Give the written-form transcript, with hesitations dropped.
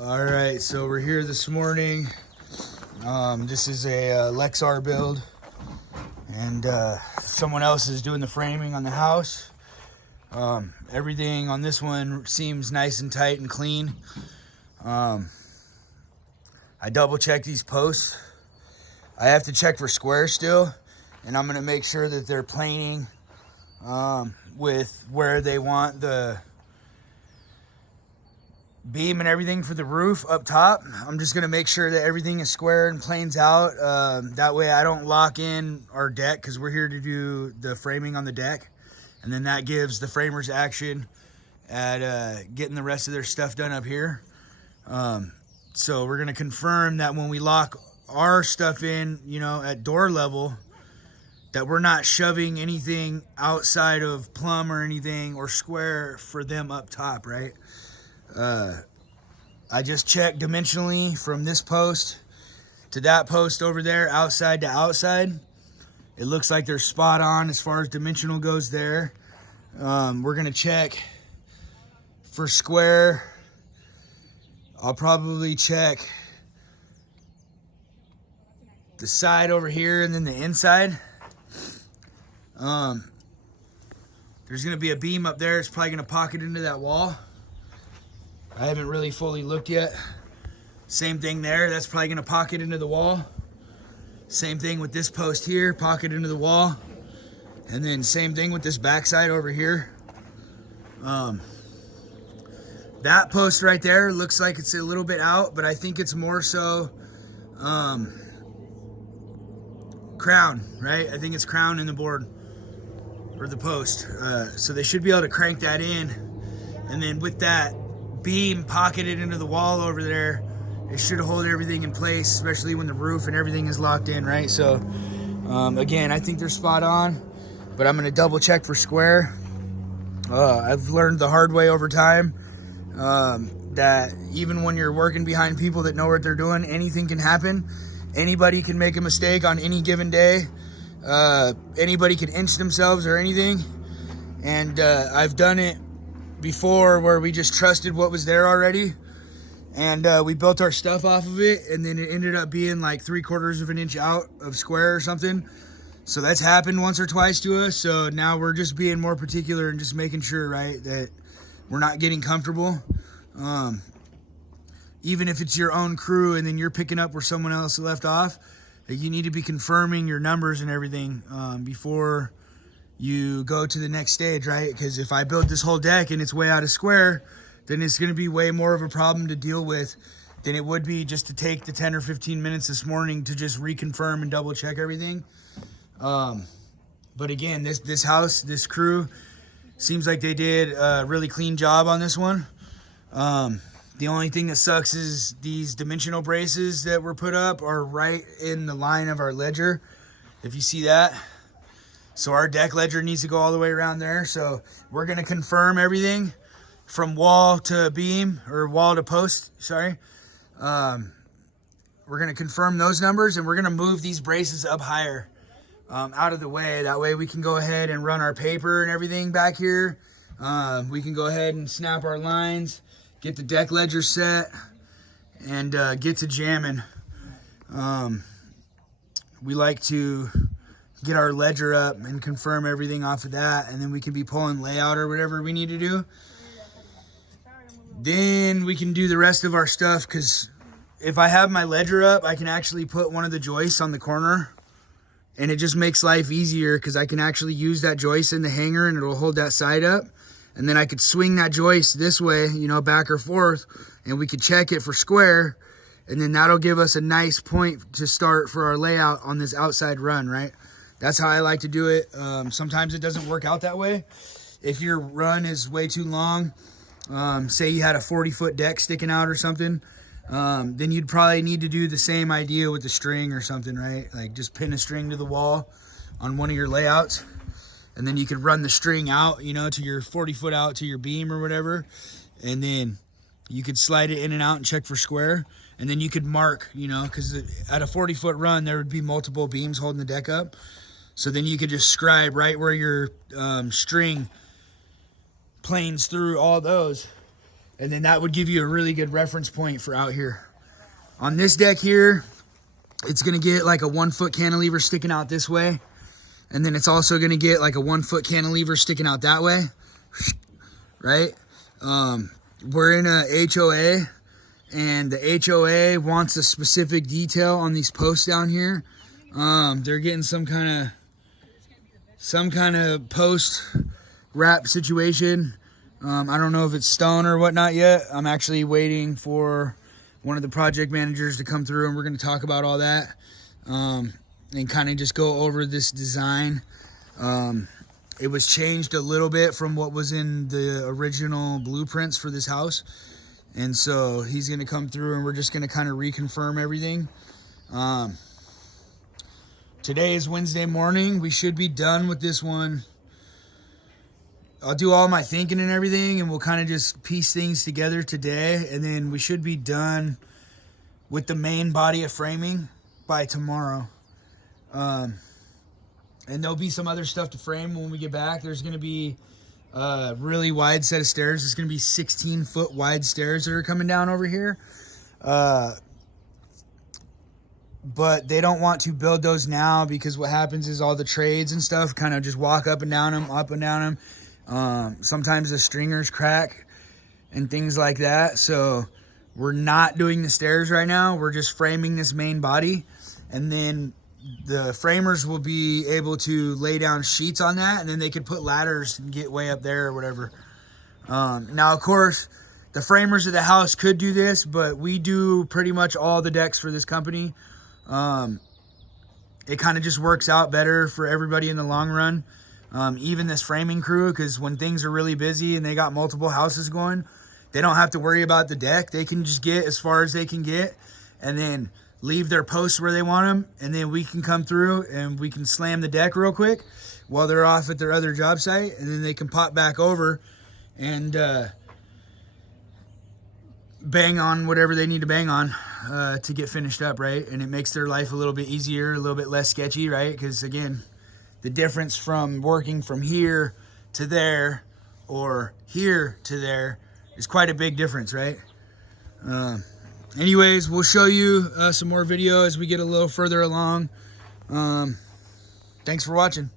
All right, so we're here this morning. This is a Lexar build, and someone else is doing the framing on the house. Everything on this one seems nice and tight and clean. I double check these posts. I have to check for square still, and I'm gonna make sure that they're planing with where they want the beam and everything for the roof up top. I'm just gonna make sure that everything is square and planes out. That way I don't lock in our deck, because we're here to do the framing on the deck, and then that gives the framers action at getting the rest of their stuff done up here. So we're gonna confirm that when we lock our stuff in, you know, at door level, that we're not shoving anything outside of plumb or anything or square for them up top, right? I just checked dimensionally from this post to that post over there, outside to outside. It looks like they're spot on as far as dimensional goes there. We're gonna check for square. I'll probably check the side over here and then the inside. There's gonna be a beam up there. It's probably gonna pocket into that wall. I haven't really fully looked yet. Same thing there, that's probably gonna pocket into the wall. Same thing with this post here, pocket into the wall. And then same thing with this backside over here. That post right there looks like it's a little bit out, but I think it's more so crown, right? I think it's crown in the board or the post. So they should be able to crank that in. And then with that beam pocketed into the wall over there, it should hold everything in place, especially when the roof and everything is locked in, right? So again, I think they're spot on, but I'm gonna double check for square. I've learned the hard way over time that even when you're working behind people that know what they're doing, anything can happen. Anybody can make a mistake on any given day. Anybody can inch themselves or anything. And I've done it before where we just trusted what was there already, and we built our stuff off of it, and then it ended up being like 3/4 of an inch out of square or something. So that's happened once or twice to us. So now we're just being more particular and just making sure, right, that we're not getting comfortable. Even if it's your own crew and then you're picking up where someone else left off, you need to be confirming your numbers and everything before you go to the next stage, right? Because if I build this whole deck and it's way out of square, then it's going to be way more of a problem to deal with than it would be just to take the 10 or 15 minutes this morning to just reconfirm and double check everything. But again, this house, this crew, seems like they did a really clean job on this one. The only thing that sucks is these dimensional braces that were put up are right in the line of our ledger, if you see that. So our deck ledger needs to go all the way around there. So we're gonna confirm everything from wall to beam, or wall to post, sorry. We're gonna confirm those numbers, and we're gonna move these braces up higher, out of the way. That way we can go ahead and run our paper and everything back here. We can go ahead and snap our lines, get the deck ledger set, and get to jamming. We like to get our ledger up and confirm everything off of that, and then we can be pulling layout or whatever we need to do. Then we can do the rest of our stuff, because if I have my ledger up, I can actually put one of the joists on the corner, and it just makes life easier because I can actually use that joist in the hanger and it'll hold that side up. And then I could swing that joist this way, you know, back or forth, and we could check it for square, and then that'll give us a nice point to start for our layout on this outside run, right? That's how I like to do it. Sometimes it doesn't work out that way. If your run is way too long, say you had a 40-foot deck sticking out or something, then you'd probably need to do the same idea with the string or something, right? Like just pin a string to the wall on one of your layouts, and then you could run the string out, you know, to your 40-foot out to your beam or whatever, and then you could slide it in and out and check for square, and then you could mark, you know, because at a 40-foot run there would be multiple beams holding the deck up. So then you could just scribe right where your string planes through all those, And then that would give you a really good reference point for out here. On this deck here, it's gonna get like a 1 foot cantilever sticking out this way. And then it's also gonna get like a 1 foot cantilever sticking out that way, right? We're in a HOA, and the HOA wants a specific detail on these posts down here. They're getting some kind of post wrap situation. I don't know if it's stone or whatnot yet. I'm actually waiting for one of the project managers to come through, and we're going to talk about all that, and kind of just go over this design. It was changed a little bit from what was in the original blueprints for this house. And so he's going to come through, and we're just going to kind of reconfirm everything. Today is Wednesday morning. We should be done with this one. I'll do all my thinking and everything, and we'll kind of just piece things together today. And then we should be done with the main body of framing by tomorrow. And there'll be some other stuff to frame when we get back. There's going to be a really wide set of stairs. There's going to be 16-foot wide stairs that are coming down over here. But they don't want to build those now, because what happens is all the trades and stuff kind of just walk up and down them. Sometimes the stringers crack and things like that. So we're not doing the stairs right now. We're just framing this main body, and then the framers will be able to lay down sheets on that, and then they could put ladders and get way up there or whatever. Now, of course, the framers of the house could do this, but we do pretty much all the decks for this company. It kind of just works out better for everybody in the long run. Even this framing crew, because when things are really busy and they got multiple houses going, they don't have to worry about the deck. They can just get as far as they can get, and then leave their posts where they want them, and then we can come through and we can slam the deck real quick while they're off at their other job site, and then they can pop back over and bang on whatever they need to bang on to get finished up, right? And it makes their life a little bit easier, a little bit less sketchy, right? Because again, the difference from working from here to there or here to there is quite a big difference, right? Anyways, we'll show you some more video as we get a little further along. Thanks for watching.